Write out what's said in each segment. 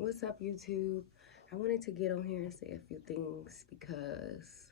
What's up, YouTube? I wanted to get on here and say a few things because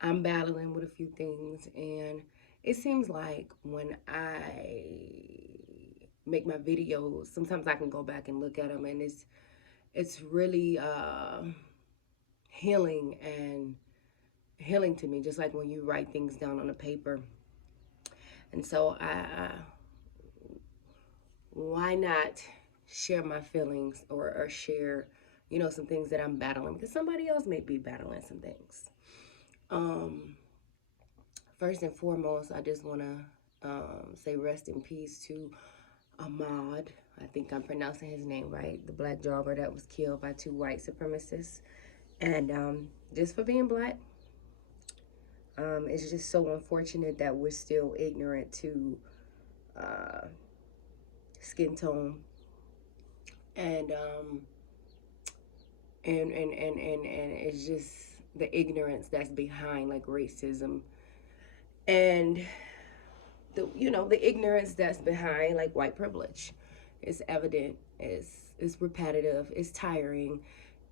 I'm battling with a few things, and it seems like when I make my videos, sometimes I can go back and look at them, and it's really healing and healing to me, just like when you write things down on a paper. And so why not share my feelings or share, some things that I'm battling because somebody else may be battling some things. Um, First and foremost, I just want to say rest in peace to Ahmaud. I think I'm pronouncing his name right. The black jogger that was killed by two white supremacists. And just for being black, it's just so unfortunate that we're still ignorant to uh, skin tone and and it's just the ignorance that's behind like racism and the ignorance that's behind like white privilege. It's evident. It's repetitive. It's tiring.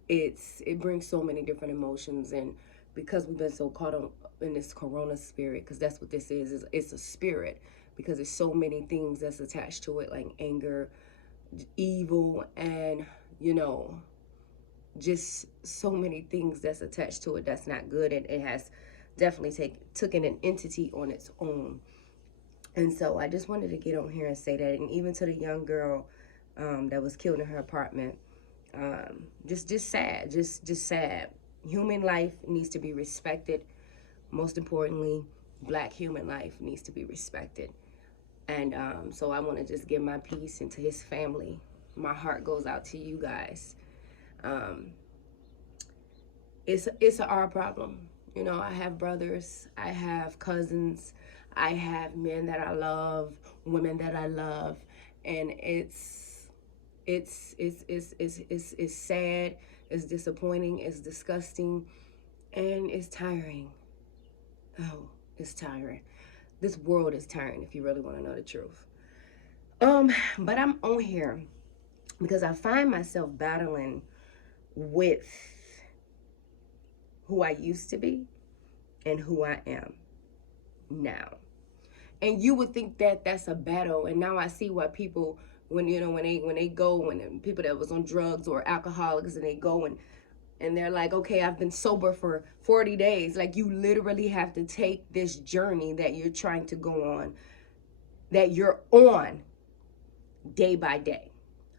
It brings so many different emotions, and because we've been so caught up in this corona spirit, because that's what this is it's a spirit, because there's so many things that's attached to it, like anger, evil, and you know just so many things that's attached to it that's not good, and it has definitely taken an entity on its own. And so I just wanted to get on here and say that, and even to the young girl that was killed in her apartment, just sad, just sad. Human life needs to be respected. Most importantly, black human life needs to be respected. And so I want to just give my peace into his family. My heart goes out to you guys. Um, it's our problem. I have brothers, I have cousins, I have men that I love, women that I love, and it's sad, it's disappointing, it's disgusting, and it's tiring. Oh, it's tiring. This world is tiring if you really want to know the truth. But I'm on here because I find myself battling with who I used to be and who I am now. And you would think that that's a battle, and now I see why people, when they go, and people that was on drugs or alcoholics, and they go and they're like, okay, I've been sober for 40 days. Like, you literally have to take this journey that you're trying to go on, that you're on day by day.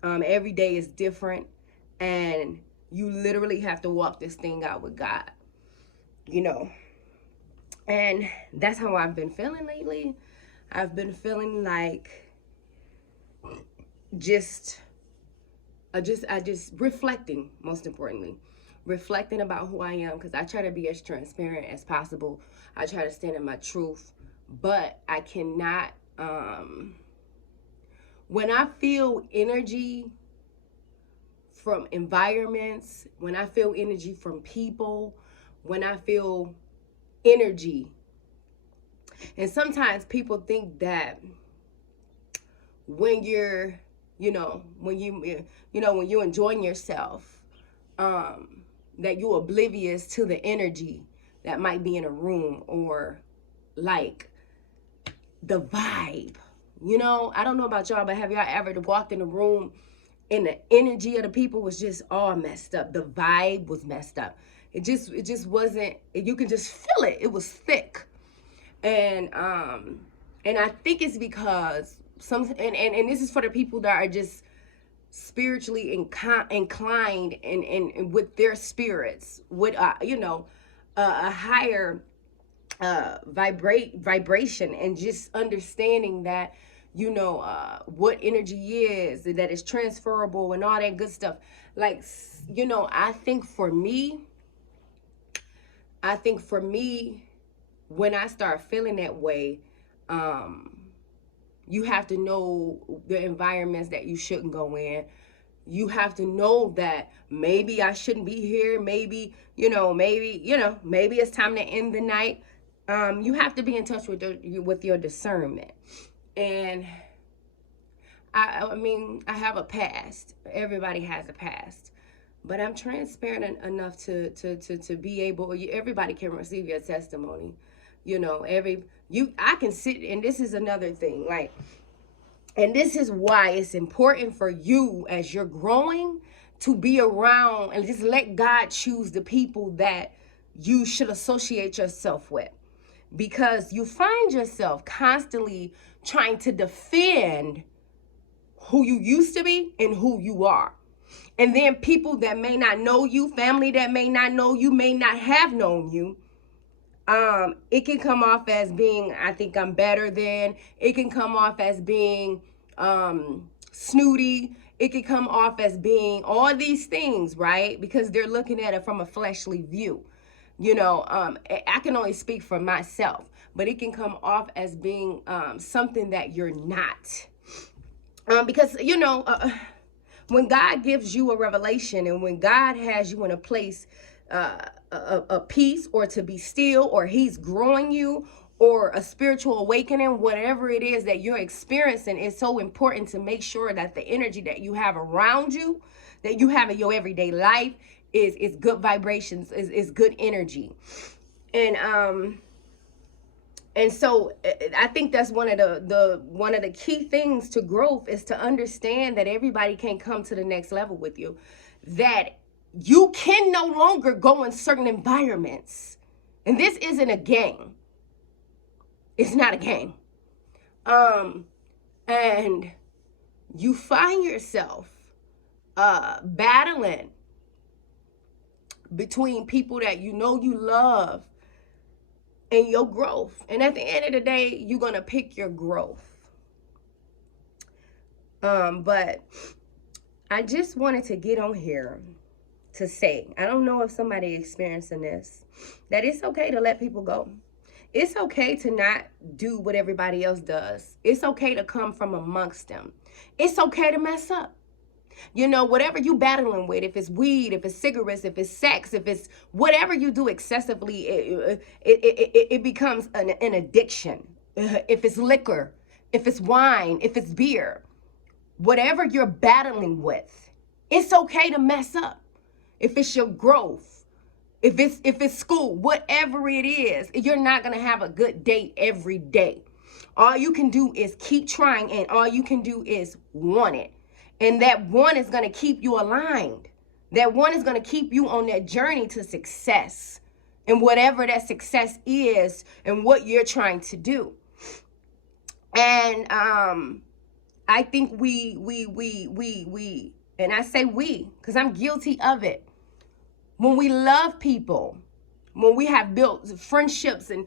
Every day is different, and you literally have to walk this thing out with God, you know. And that's how I've been feeling lately. I've been feeling like just I just reflecting, most importantly, reflecting about who I am, because I try to be as transparent as possible. I try to stand in my truth, but I cannot when I feel energy from environments, when I feel energy from people, when I feel energy, and sometimes people think that when you're when you're enjoying yourself, that you're oblivious to the energy that might be in a room, or like the vibe. I don't know about y'all, but have y'all ever walked in a room and the energy of the people was just all messed up? The vibe was messed up. It just wasn't, you can just feel it. It was thick. And I think it's because and this is for the people that are just spiritually inclined, and with their spirits, with a higher vibration, and just understanding that what energy is, that it's transferable and all that good stuff. Like, I think for me, when I start feeling that way, um you have to know the environments that you shouldn't go in. You have to know that maybe I shouldn't be here. Maybe it's time to end the night. You have to be in touch with your discernment. And I mean, I have a past. Everybody has a past. But I'm transparent enough to be able, everybody can receive your testimony. You know, I can sit, and this is another thing, like, and this is why it's important for you as you're growing to be around and just let God choose the people that you should associate yourself with. Because you find yourself constantly trying to defend who you used to be and who you are. And then people that may not know you, family that may not know you, may not have known you, it can come off as being, I think I'm better than. It can come off as being snooty. It can come off as being all these things, right? Because they're looking at it from a fleshly view. You know, I can only speak for myself, but it can come off as being something that you're not. Because, you know, when God gives you a revelation and when God has you in a place, a peace, or to be still, or he's growing you, or a spiritual awakening, whatever it is that you're experiencing, it's so important to make sure that the energy that you have around you, that you have in your everyday life, is good vibrations, is good energy. And so I think that's one of the key things to growth, is to understand that everybody can't come to the next level with you. That you can no longer go in certain environments. And this isn't a game. It's not a game. And you find yourself battling between people that you know you love and your growth. And at the end of the day, you're going to pick your growth. But I just wanted to get on here to say, I don't know if somebody experiencing this, that it's okay to let people go. It's okay to not do what everybody else does. It's okay to come from amongst them. It's okay to mess up. You know, whatever you battling with, if it's weed, if it's cigarettes, if it's sex, if it's whatever you do excessively, it becomes an addiction. If it's liquor, if it's wine, if it's beer, whatever you're battling with, it's okay to mess up. If it's your growth, if it's school, whatever it is, you're not going to have a good day every day. All you can do is keep trying, and all you can do is want it. And that one is going to keep you aligned. That one is going to keep you on that journey to success, and whatever that success is and what you're trying to do. And I think we, and I say we, because I'm guilty of it. When we love people, when we have built friendships and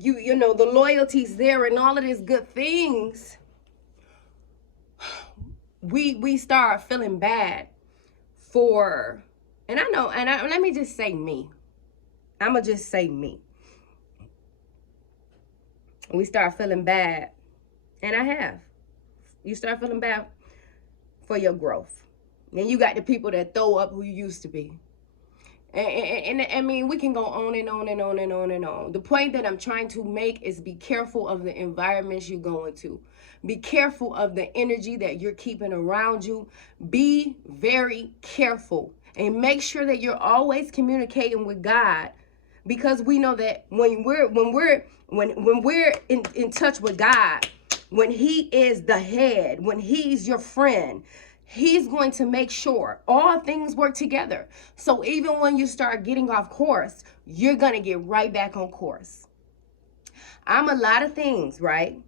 you know, the loyalty's there and all of these good things, we start feeling bad for, and I know, let me just say me. I'm going to just say me. We start feeling bad, and I have. You start feeling bad for your growth. Then you got the people that throw up who you used to be. And I mean, we can go on and on and on and on and on. The point that I'm trying to make is be careful of the environments you go into. Be careful of the energy that you're keeping around you. Be very careful and make sure that you're always communicating with God, because we know that when we're in touch with God, when he is the head, when he's your friend, he's going to make sure all things work together. So even when you start getting off course, you're going to get right back on course. I'm a lot of things, right?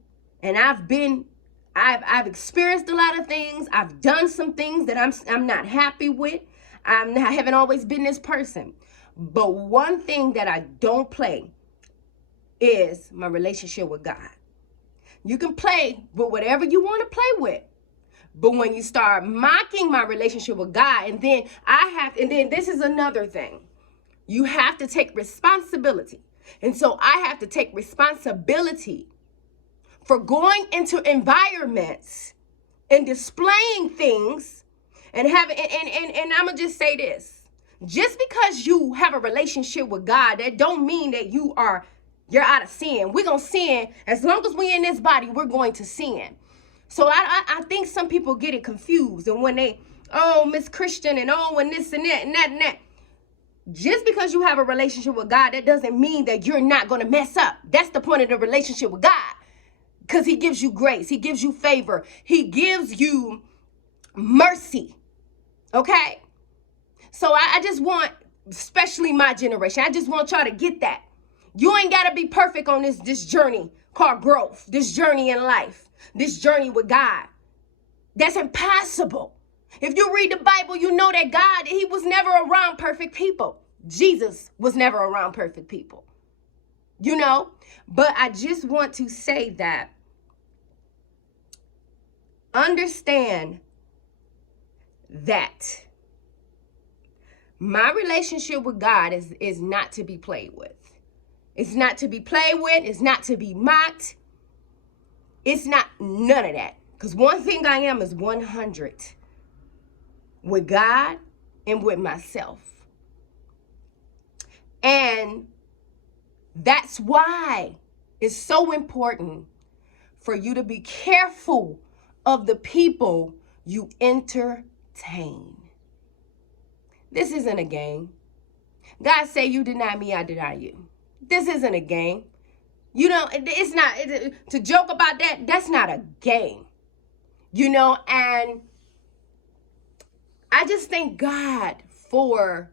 And I've experienced a lot of things. I've done some things that I'm not happy with. I haven't always been this person. But one thing that I don't play is my relationship with God. You can play with whatever you want to play with. But when you start mocking my relationship with God, and then this is another thing. You have to take responsibility. And so I have to take responsibility for going into environments and displaying things and having, and I'm going to just say this. Just because you have a relationship with God, that don't mean that you're out of sin. We're going to sin. As long as we're in this body, we're going to sin. So I think some people get it confused. And when they, oh, Miss Christian, and oh, and this and that and that and that. Just because you have a relationship with God, that doesn't mean that you're not going to mess up. That's the point of the relationship with God. Because he gives you grace. He gives you favor. He gives you mercy. Okay? So I just want, especially my generation, I just want y'all to get that. You ain't got to be perfect on this journey called growth, this journey in life, this journey with God. That's impossible. If you read the Bible, you know that God, he was never around perfect people. Jesus was never around perfect people. You know? But I just want to say that understand that my relationship with God is not to be played with. It's not to be played with. It's not to be mocked. It's not none of that. Because one thing I am is 100 with God and with myself. And that's why it's so important for you to be careful of the people you entertain. This isn't a game. God say you deny me, I deny you. This isn't a game. You know, it's not, to joke about that, that's not a game. You know, and I just thank God for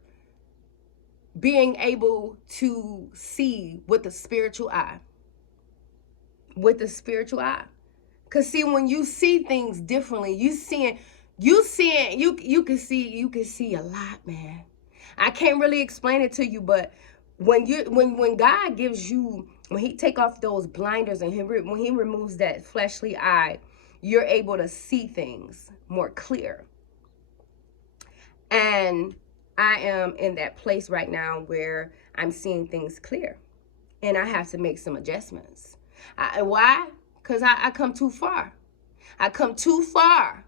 being able to see with the spiritual eye. With the spiritual eye. Because see, when you see things differently, you can see a lot, man. I can't really explain it to you, but when God gives you, when he take off those blinders and when he removes that fleshly eye, you're able to see things more clear. And I am in that place right now where I'm seeing things clear. And I have to make some adjustments. Why? Because I come too far. I come too far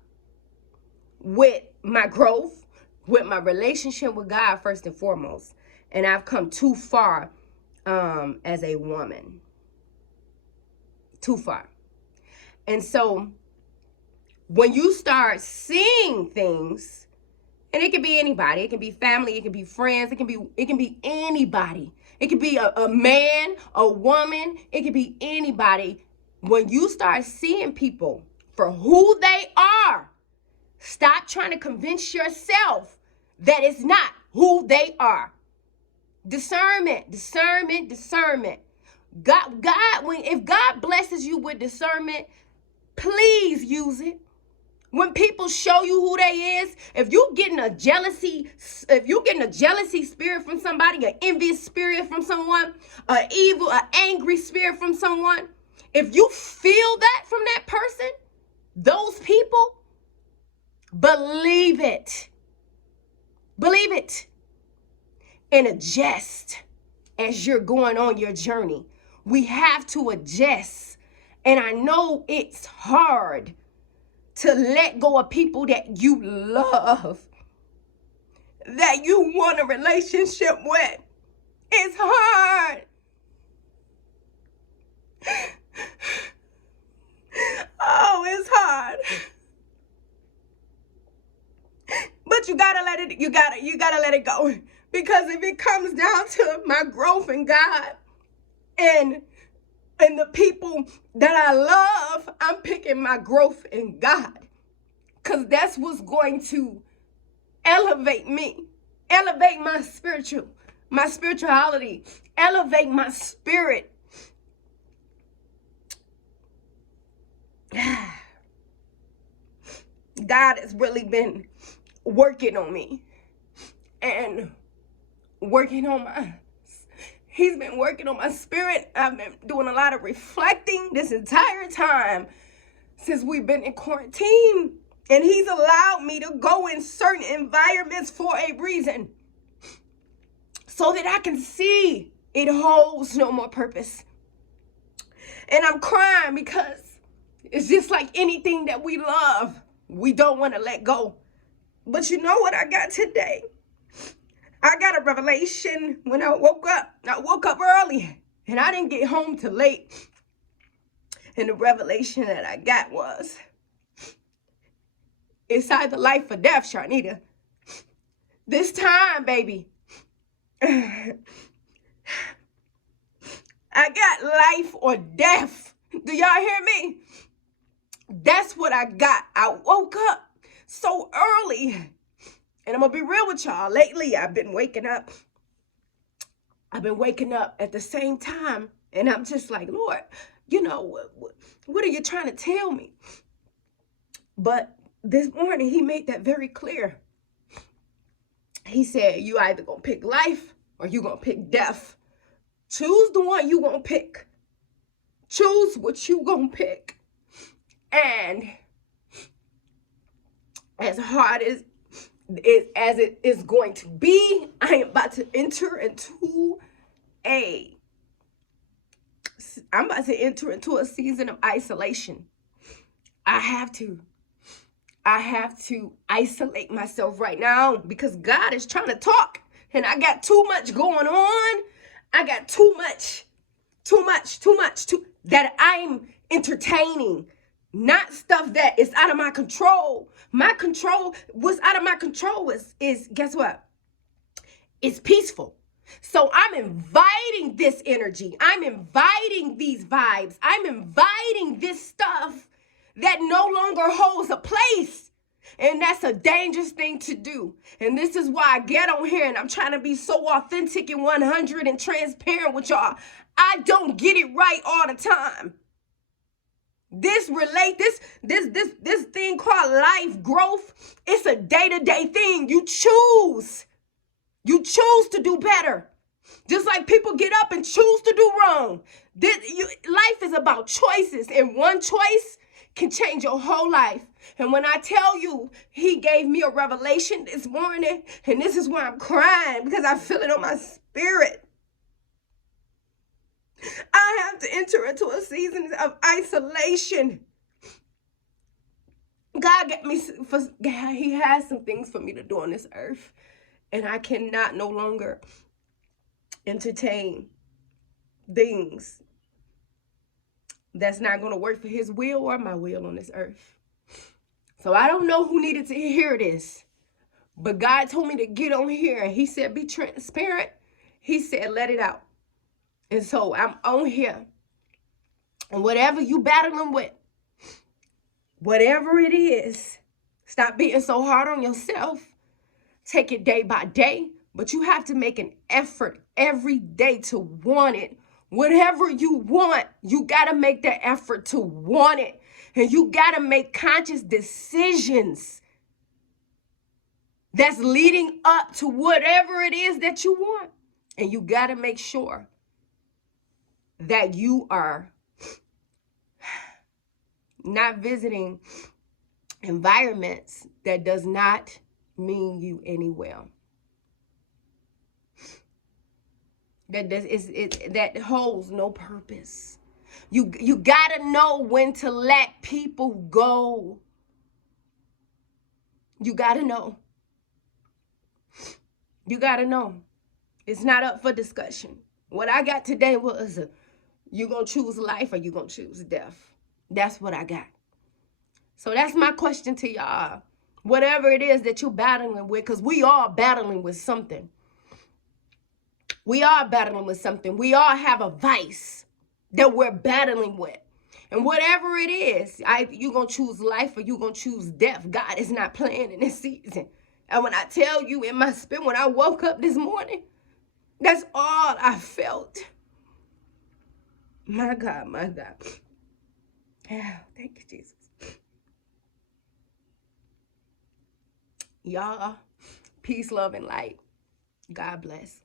with my growth, with my relationship with God first and foremost. And I've come too far as a woman. Too far. And so when you start seeing things, and it can be anybody, it can be family, it can be friends, it can be anybody. It can be a man, a woman, it can be anybody. When you start seeing people for who they are, stop trying to convince yourself that it's not who they are. Discernment. If God blesses you with discernment, please use it. When people show you who they is, if you're getting a jealousy spirit from somebody, an envious spirit from someone, an angry spirit from someone, if you feel that from that person, those people, believe it. Believe it. And adjust as you're going on your journey. We have to adjust. And I know it's hard to let go of people that you love, that you want a relationship with. It's hard. Oh, it's hard. But you gotta let it go. Because if it comes down to my growth in God and the people that I love, I'm picking my growth in God. Because that's what's going to elevate me, elevate my spirituality, elevate my spirit. God has really been working on me and He's been working on my spirit. I've been doing a lot of reflecting this entire time since we've been in quarantine. And he's allowed me to go in certain environments for a reason. So that I can see it holds no more purpose. And I'm crying because it's just like anything that we love, we don't want to let go. But you know what I got today? I got a revelation when I woke up. I woke up early and I didn't get home till late. And the revelation that I got was It's either life or death, Sharnita. This time, baby, I got life or death. Do y'all hear me? That's what I got. I woke up so early. And I'm going to be real with y'all. Lately, I've been waking up at the same time. And I'm just like, Lord, what are you trying to tell me? But this morning, he made that very clear. He said, you either going to pick life or you going to pick death. Choose the one you going to pick. Choose what you going to pick. And as hard as it is going to be, I am about to enter into a season of isolation. I have to isolate myself right now because God is trying to talk and I got too much going on. I got too much that I'm entertaining. Not stuff that is out of my control. What's out of my control is guess what? It's peaceful. So I'm inviting this energy. I'm inviting these vibes. I'm inviting this stuff that no longer holds a place. And that's a dangerous thing to do. And this is why I get on here and I'm trying to be so authentic and 100 and transparent with y'all. I don't get it right all the time. This thing called life growth, it's a day-to-day thing. You choose to do better. Just like people get up and choose to do wrong. Life is about choices, and one choice can change your whole life. And when I tell you, he gave me a revelation this morning, and this is why I'm crying, because I feel it on my spirit. I have to enter into a season of isolation. God he has some things for me to do on this earth. And I cannot no longer entertain things that's not going to work for his will or my will on this earth. So I don't know who needed to hear this. But God told me to get on here. And he said, be transparent. He said, let it out. And so I'm on here. And whatever you battling with, whatever it is, stop being so hard on yourself. Take it day by day. But you have to make an effort every day to want it. Whatever you want, you got to make the effort to want it. And you got to make conscious decisions that's leading up to whatever it is that you want. And you got to make sure that you are not visiting environments that does not mean you any well. That holds no purpose. You gotta know when to let people go. You gotta know. You gotta know. It's not up for discussion. What I got today was you gonna choose life or you gonna choose death. That's what I got. So that's my question to y'all. Whatever it is that you're battling with, because we are battling with something. We are battling with something. We all have a vice that we're battling with. And whatever it is, you're going to choose life or you're going to choose death. God is not playing in this season. And when I tell you in my spirit, when I woke up this morning, that's all I felt. My God, my God. Yeah, thank you, Jesus. Y'all, peace, love, and light. God bless.